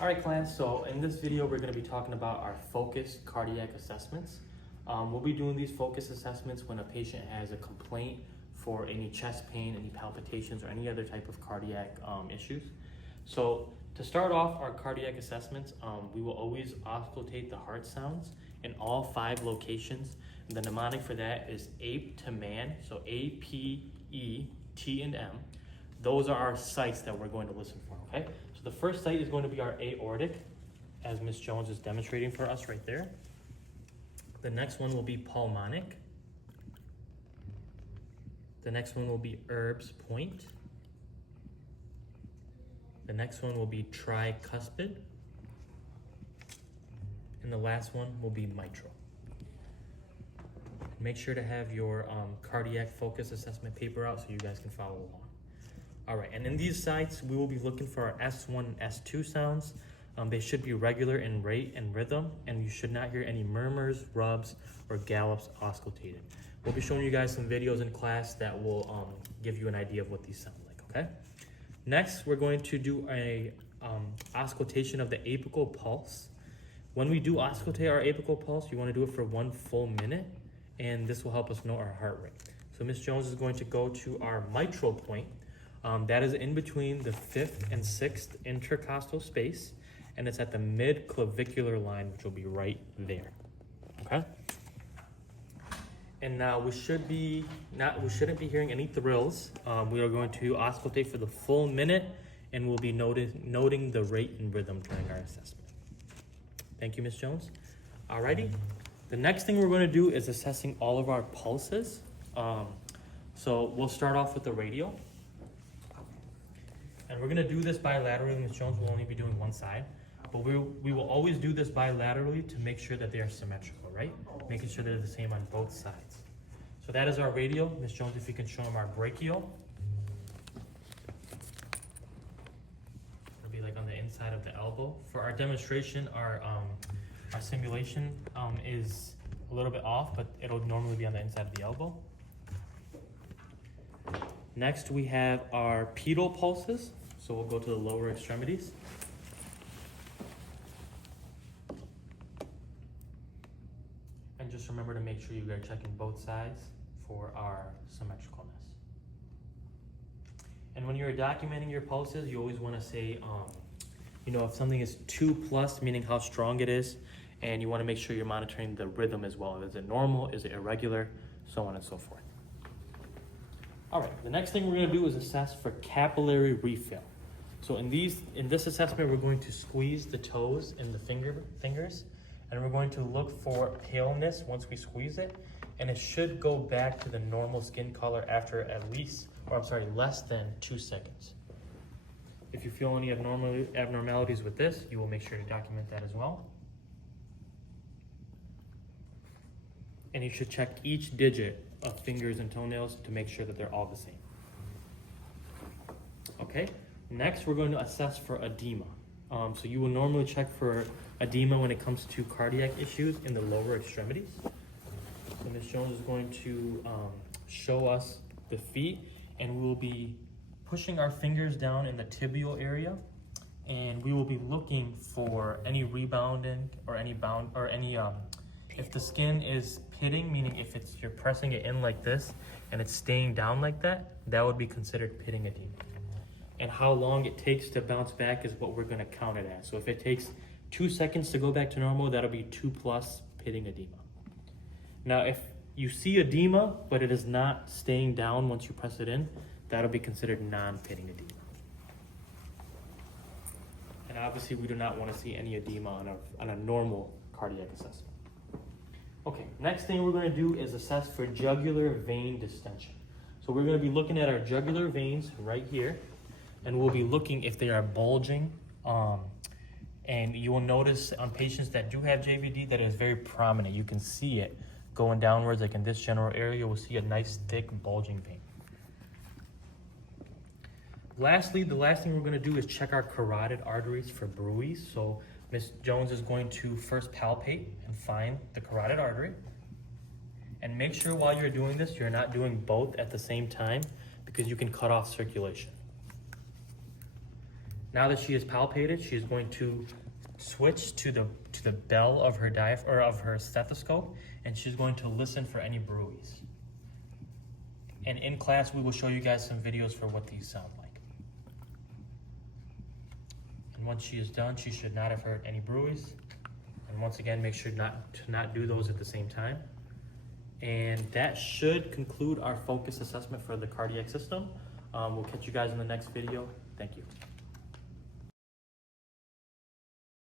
All right, class, so in this video, we're gonna be talking about our focused cardiac assessments. We'll be doing these focus assessments when a patient has a complaint for any chest pain, any palpitations, or any other type of cardiac issues. So to start off our cardiac assessments, we will always auscultate the heart sounds in all 5 locations. And the mnemonic for that is ape to man, so A, P, E, T, and M. Those are our sites that we're going to listen for, okay? So the first site is going to be our aortic, as Ms. Jones is demonstrating for us right there. The next one will be pulmonic. The next one will be Erb's point. The next one will be tricuspid. And the last one will be mitral. Make sure to have your cardiac focus assessment paper out so you guys can follow along. All right, and in these sites, we will be looking for our S1 and S2 sounds. They should be regular in rate and rhythm, and you should not hear any murmurs, rubs, or gallops auscultated. We'll be showing you guys some videos in class that will give you an idea of what these sound like, okay? Next, we're going to do a auscultation of the apical pulse. When we do auscultate our apical pulse, you want to do it for 1 full minute, and this will help us know our heart rate. So Ms. Jones is going to go to our mitral point. That is in between the 5th and 6th intercostal space, and it's at the mid-clavicular line, which will be right there, okay? And now we shouldn't be hearing any thrills. We are going to auscultate for the full minute, and we'll be noting the rate and rhythm during our assessment. Thank you, Ms. Jones. Alrighty, the next thing we're going to do is assessing all of our pulses. So we'll start off with the radial. And we're gonna do this bilaterally. Ms. Jones will only be doing one side, but we will always do this bilaterally to make sure that they are symmetrical, right? Making sure they're the same on both sides. So that is our radial. Ms. Jones, if you can show them our brachial. It'll be like on the inside of the elbow. For our demonstration, our simulation is a little bit off, but it'll normally be on the inside of the elbow. Next, we have our pedal pulses. So we'll go to the lower extremities. And just remember to make sure you are checking both sides for our symmetricalness. And when you're documenting your pulses, you always want to say, if something is 2+, meaning how strong it is, and you want to make sure you're monitoring the rhythm as well. Is it normal? Is it irregular? So on and so forth. All right, the next thing we're going to do is assess for capillary refill. So in this assessment, we're going to squeeze the toes and the fingers, and we're going to look for paleness once we squeeze it, and it should go back to the normal skin color after less than 2 seconds. If you feel any abnormalities with this, you will make sure to document that as well. And you should check each digit of fingers and toenails to make sure that they're all the same. Okay, next we're going to assess for edema. So you will normally check for edema when it comes to cardiac issues in the lower extremities. So Ms. Jones is going to show us the feet, and we will be pushing our fingers down in the tibial area, and we will be looking for any rebounding or if the skin is pitting, meaning if you're pressing it in like this and it's staying down like that, that would be considered pitting edema. And how long it takes to bounce back is what we're going to count it as. So if it takes 2 seconds to go back to normal, that'll be 2+ pitting edema. Now, if you see edema, but it is not staying down once you press it in, that'll be considered non-pitting edema. And obviously, we do not want to see any edema on a normal cardiac assessment. Okay, next thing we're going to do is assess for jugular vein distension. So we're going to be looking at our jugular veins right here, and we'll be looking if they are bulging. And you will notice on patients that do have JVD that it is very prominent. You can see it going downwards, like in this general area, we'll see a nice thick bulging vein. Lastly, the last thing we're going to do is check our carotid arteries for bruits. So Ms. Jones is going to first palpate and find the carotid artery. And make sure while you're doing this, you're not doing both at the same time because you can cut off circulation. Now that she is palpated, she is going to switch to the bell of her or of her stethoscope, and she's going to listen for any bruits. And in class, we will show you guys some videos for what these sound like. And once she is done, she should not have heard any bruits. And once again, make sure to not do those at the same time. And that should conclude our focus assessment for the cardiac system. We'll catch you guys in the next video. Thank you.